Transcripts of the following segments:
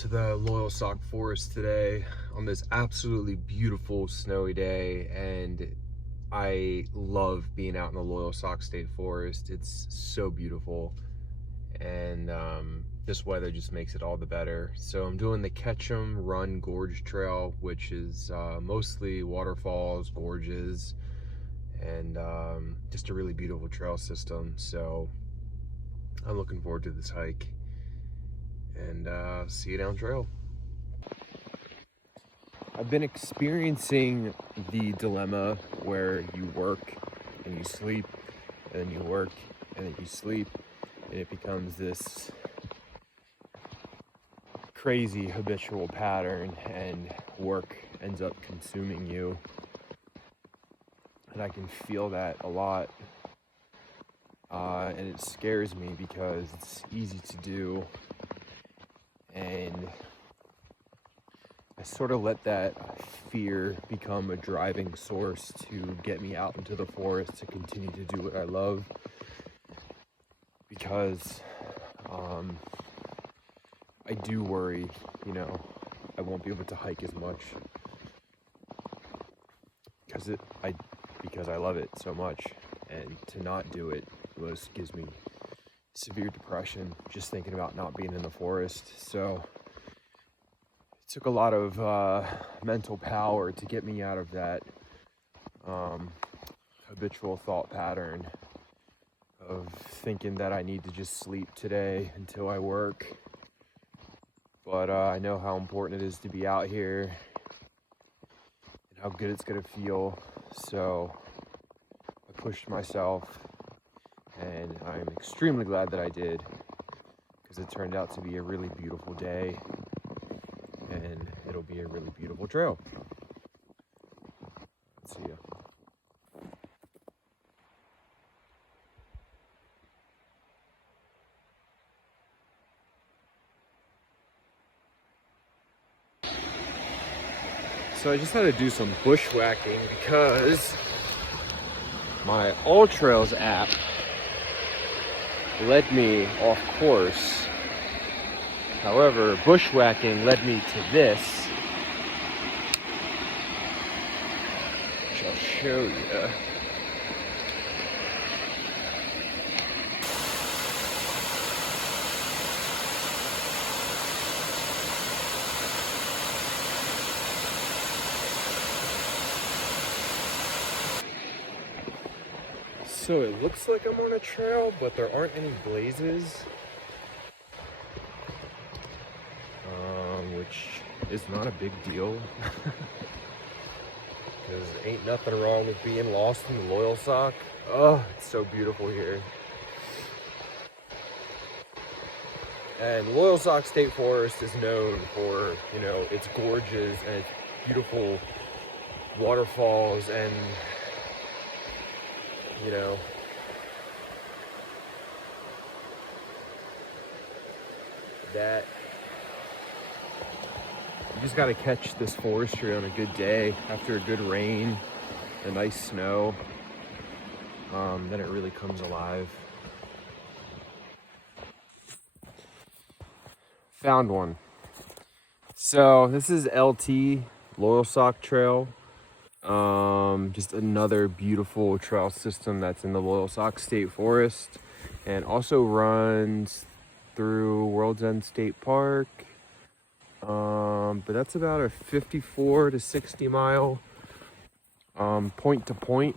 to the Loyalsock Forest today on this absolutely beautiful snowy day, and I love being out in the Loyalsock State Forest. It's so beautiful, and this weather just makes it all the better. So I'm doing the Ketchum Run Gorge Trail, which is mostly waterfalls, gorges, and just a really beautiful trail system. So I'm looking forward to this hike, and see you down trail. I've been experiencing the dilemma where you work and you sleep, and then you work and then you sleep, and it becomes this crazy habitual pattern, and work ends up consuming you. And I can feel that a lot, and it scares me because it's easy to do, and I sort of let that fear become a driving source to get me out into the forest to continue to do what I love, because I do worry, I won't be able to hike as much because I love it so much, and to not do it gives me severe depression just thinking about not being in the forest. So it took a lot of mental power to get me out of that habitual thought pattern of thinking that I need to just sleep today until I work. But I know how important it is to be out here and how good it's gonna feel. So I pushed myself, and I'm extremely glad that I did, because it turned out to be a really beautiful day, and it'll be a really beautiful trail. See ya. So I just had to do some bushwhacking because my All Trails app led me off course. However, bushwhacking led me to this, which I'll show you. So it looks like I'm on a trail, but there aren't any blazes, which is not a big deal, because ain't nothing wrong with being lost in the Loyalsock. Oh, it's so beautiful here. And Loyalsock State Forest is known for, its gorges and its beautiful waterfalls, and that you just got to catch this forestry on a good day after a good rain, a nice snow. Then it really comes alive. Found one. So this is LT Loyalsock Trail. Just another beautiful trail system that's in the Loyalsock State Forest, and also runs through World's End State Park. But that's about a 54 to 60 mile point to point.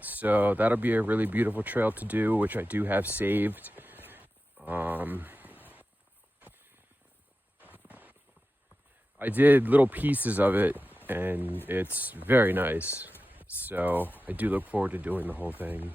So that'll be a really beautiful trail to do, which I do have saved. I did little pieces of it, and it's very nice. So I do look forward to doing the whole thing.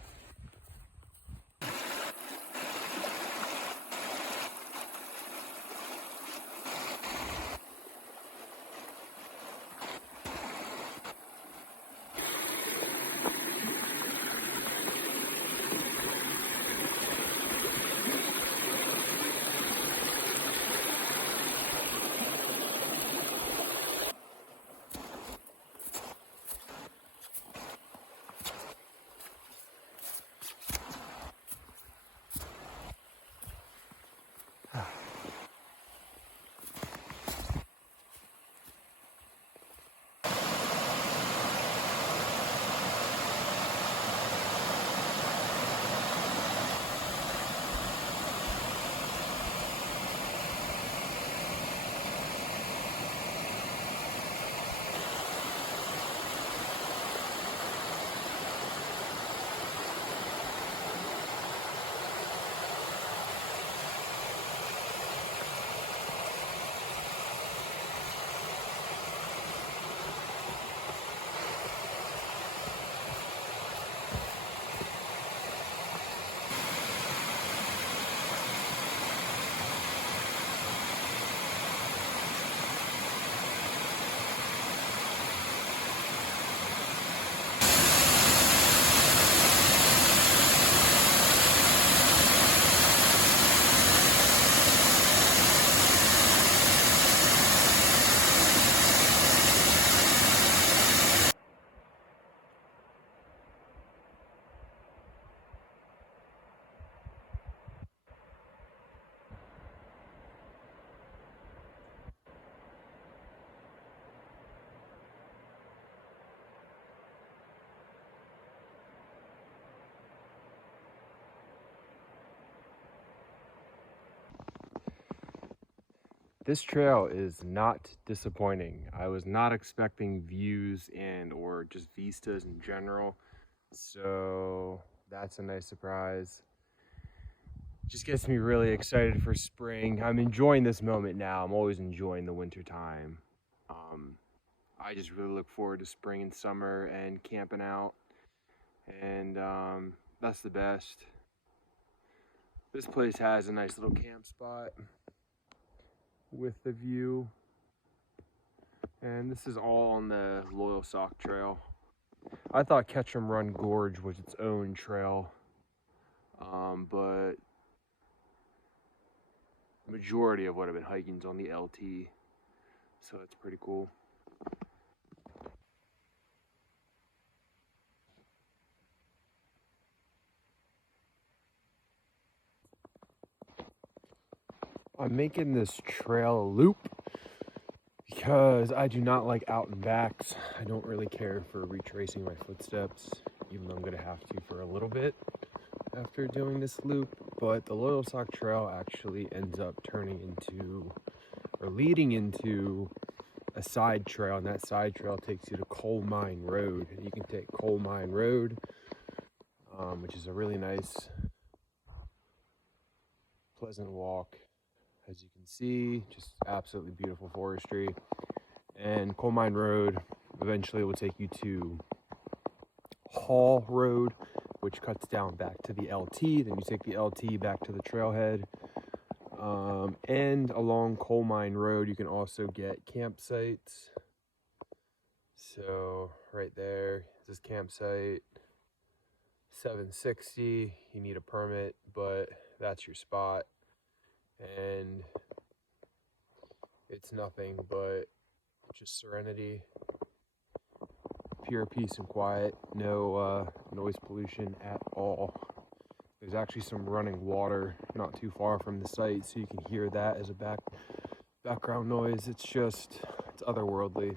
This trail is not disappointing. I was not expecting views or just vistas in general, so that's a nice surprise. Just gets me really excited for spring. I'm enjoying this moment now. I'm always enjoying the winter time. I just really look forward to spring and summer and camping out, and that's the best. This place has a nice little camp spot with the view, and this is all on the Loyalsock Trail. I thought Ketchum Gorge was its own trail, but majority of what I've been hiking is on the LT, so that's pretty cool. I'm making this trail a loop because I do not like out and backs. I don't really care for retracing my footsteps, even though I'm gonna have to for a little bit after doing this loop. But the Loyalsock Trail actually ends up leading into a side trail, and that side trail takes you to Coal Mine Road. And you can take Coal Mine Road, which is a really nice, pleasant walk. As you can see, just absolutely beautiful forestry. And Coal Mine Road eventually will take you to Hall Road, which cuts down back to the LT. Then you take the LT back to the trailhead. And along Coal Mine Road, you can also get campsites. So right there, this campsite, $760. You need a permit, but that's your spot. And it's nothing but just serenity, pure peace and quiet, no noise pollution at all. There's actually some running water not too far from the site, so you can hear that as a background noise. It's otherworldly.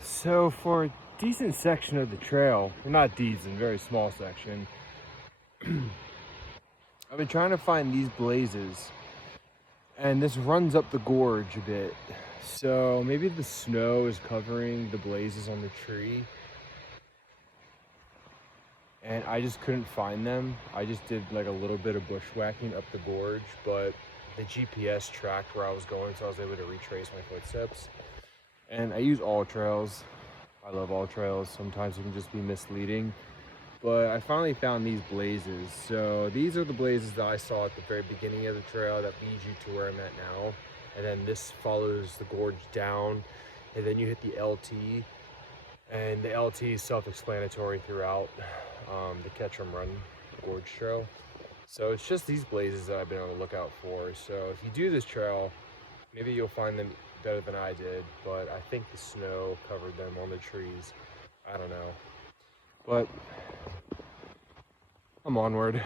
So for a decent section of the trail, well, not decent, very small section, I've been trying to find these blazes, and this runs up the gorge a bit. So maybe the snow is covering the blazes on the tree, and I just couldn't find them. I just did like a little bit of bushwhacking up the gorge, but the GPS tracked where I was going, so I was able to retrace my footsteps. And I use all trails. I love all trails. Sometimes it can just be misleading. But I finally found these blazes. So these are the blazes that I saw at the very beginning of the trail that leads you to where I'm at now. And then this follows the gorge down. And then you hit the LT. And the LT is self-explanatory throughout the Ketchum Gorge Trail. So it's just these blazes that I've been on the lookout for. So if you do this trail, maybe you'll find them better than I did, but I think the snow covered them on the trees. I don't know. But I'm onward.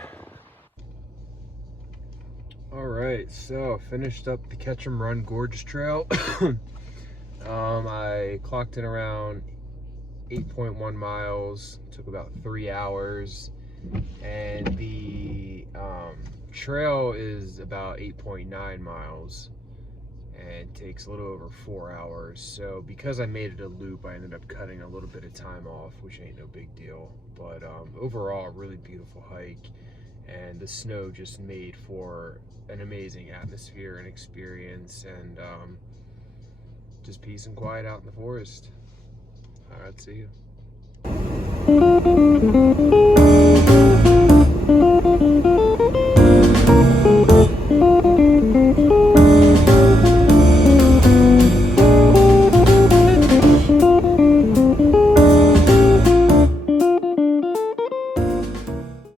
All right, so finished up the Ketchum Gorge Trail. I clocked in around 8.1 miles, took about 3 hours, and the trail is about 8.9 miles. And takes a little over 4 hours. So because I made it a loop, I ended up cutting a little bit of time off, which ain't no big deal. But overall, a really beautiful hike, and the snow just made for an amazing atmosphere and experience, and just peace and quiet out in the forest. All right, see you.